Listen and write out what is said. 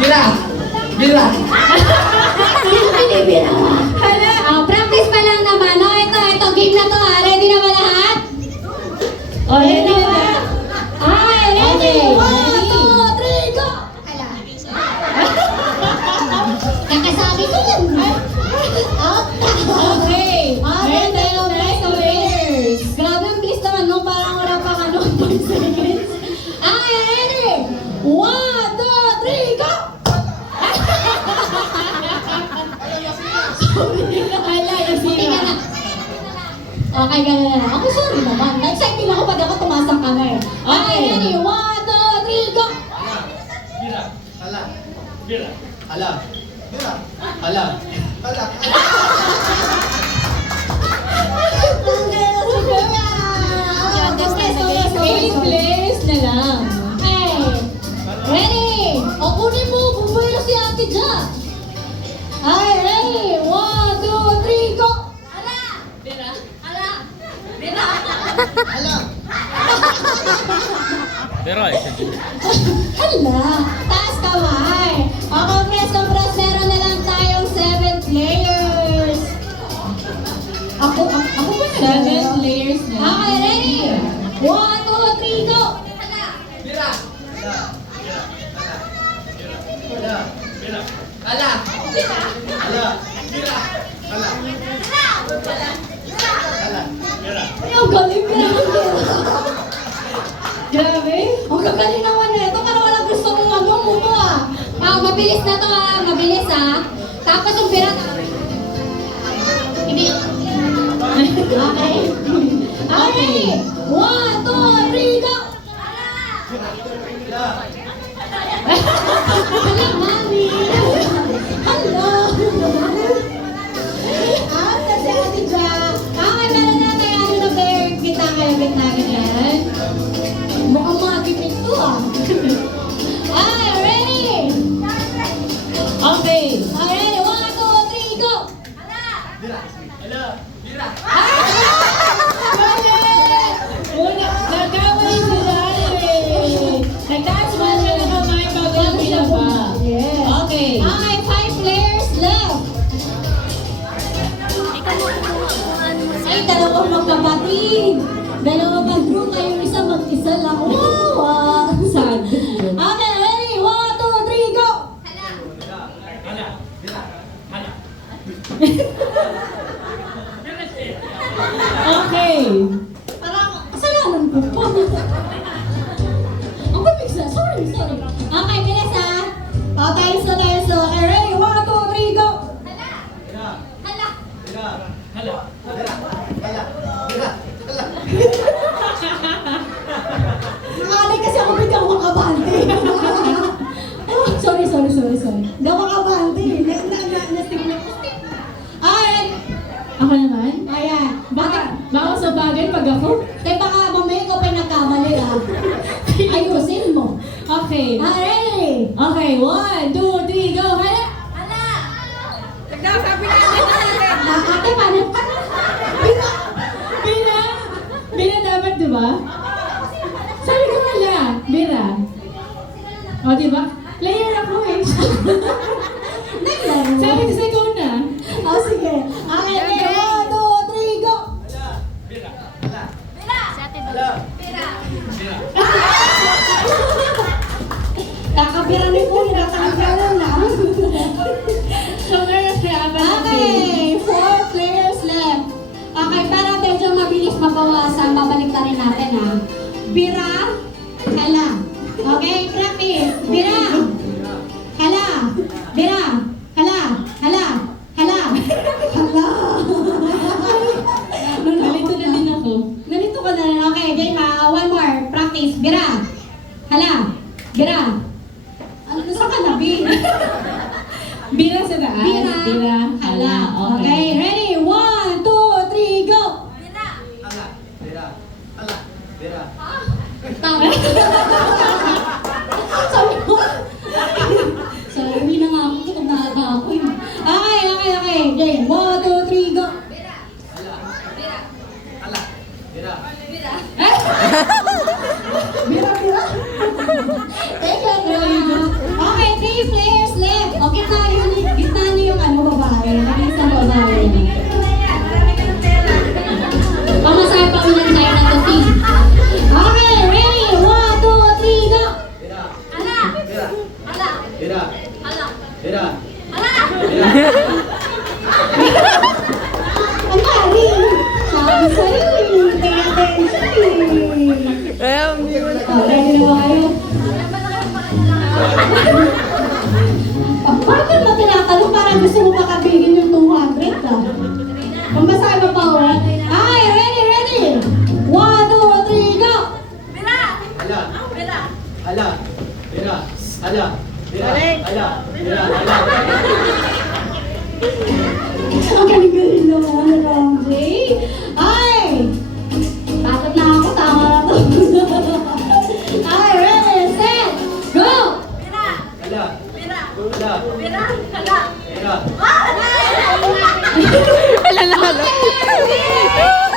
Bira! Bira! Bira! Hala! Practice pa lang naman. O, ito, game na to ha. Ready na ba lahat? O, ready na ba? Ay, ready! 1, 2, 3, go! Hala! Kakasabi ko yan. Out na! Okay! Ready na players! Grabe ang bilis naman no? Parang wala pang 5 seconds. Okay, ready! 1, 2, 3, go! Okay, gano'n na lang. Okay, sorry naman. Na-excited ako pag ako tumaas ang kamay. Okay, ready? 1, 2, 3, go! Bira! Hala! Bira! Hala! Bira! Hala! Hala! Okay, 8 players na lang. Okay. Ready? O, kunin mo. Bumbuelo si Ate Ja. Okay, ready? 1, 2, 3, go! Hala! Bira! Hala! Bira! Hala! Pero ay, Hala! Taas kamay! Okay, press, meron na lang tayong 7 players. Ako ba na? 7 players na. Okay, ready? 1, 2, 3, go! Hala! Bira! Hala! Bira! Hala! Bira! Hala! Hala! Bira! Hala! Hala! Bira! Ay, ang galing bira! Grabe! Ang gagaling naman na ito. Parang walang gusto mong mumo ah. Mabilis na to ah. Mabilis ah. Tapos yung bira. Hindi. Okay. Okay. 1, 2, 3, go! Bira! Hala, mami! Hello! Asa si Ate Ja? Okay, meron na tayo ano na player. Gitna kayo, ganyan. Mukhang magipit to ah. Okay, ready? Okay. Ready? 1, 2, 3, go! Bira! Hala! Bira! Mali! Una, nagkamali sila eh. Nagtaas mo siya ng kamay bago yung pinaba. Yes. Okay. Okay, 5 players left. Ay, dalawang magkapatid. Dalawa mag-group, kayong isa mag-isa lang. Wow! Sad. Okay, ready? 1, 2, 3, go! Hala! Bira! Hala! Okay. Parang, kasalanan ko po. Ang pabigsa. Sorry. Okay, bilis ha. Times na. Okay, ready? 1, 2, 3, go! Bira! Hala! Bira! Hala! Bira! Hala! Bira! Hala! Nakalay kasi ako biglang makabante. Sorry. Hindi ako makabante. Nastig na. Alright. Ako naman? Ayan. Baka sa bagay pag ako? Kaya baka mamaya ko pa yung nagkamali ah. Ayusin mo. Okay. Ready? Okay, 1, 2, 3, go! Hala! Nagsasabi na natin. Ate, paano? Bira dapat, di ba? Sabi ko wala. Bira. O, di ba? Player ako eh. Naglaro. Sabi ko sa ikaw na. O, sige. Okay, 1, 2, 3, go! Bira! Hala! Hala! Bira! Kakabira ni po, nakakabira na. So, meron siya. Okay, 4 players left. Okay, para medyo mabilis mabawasan, babalik na rin natin ha. Bira, hala. Okay, practice. Bira, hala. Bira, hala. Hala. Nalito na din ako. Nalito ka na rin. Okay, game ha. One more. Practice. Bira, hala. Bira. Ano sa kanabi? Bira sa taas. Bira, hala. Okay, ready? 1, 2, 3, go! Hala! Bira! Hala! Bira! Tama. Sabi ko. Sorry na nga ako. Kung nakaga ako eh. Okay. Game. 1, 2, 3, go! Hala! Hala! Bira! Bira. Teka, okay, 3 players. Pamasahe pa ulit tayo ng tuti. Okay, ready? 1, 2, 3, go! Bira. Ala! Bira. Ala! Bira. Ala! Bira. Ala! Bira. Ang mali! Sabi sa'yo eh. Pay attention eh. Oh, ready na ba kayo? Bakit mo tinatanong? Parang gusto mo makabigin yung 200 ah. Pamasahe pa pa ulit. Okay, ready? 1, 2, 3, go! Ala. Ala. Bira. Ala. Bira. Ala. Bira. Ala. Ang galing-galing naman, Ramsey. Ay! Takot na ako, tama na to. Okay, ready, set, go! Ala. Ala. Bira. Okay!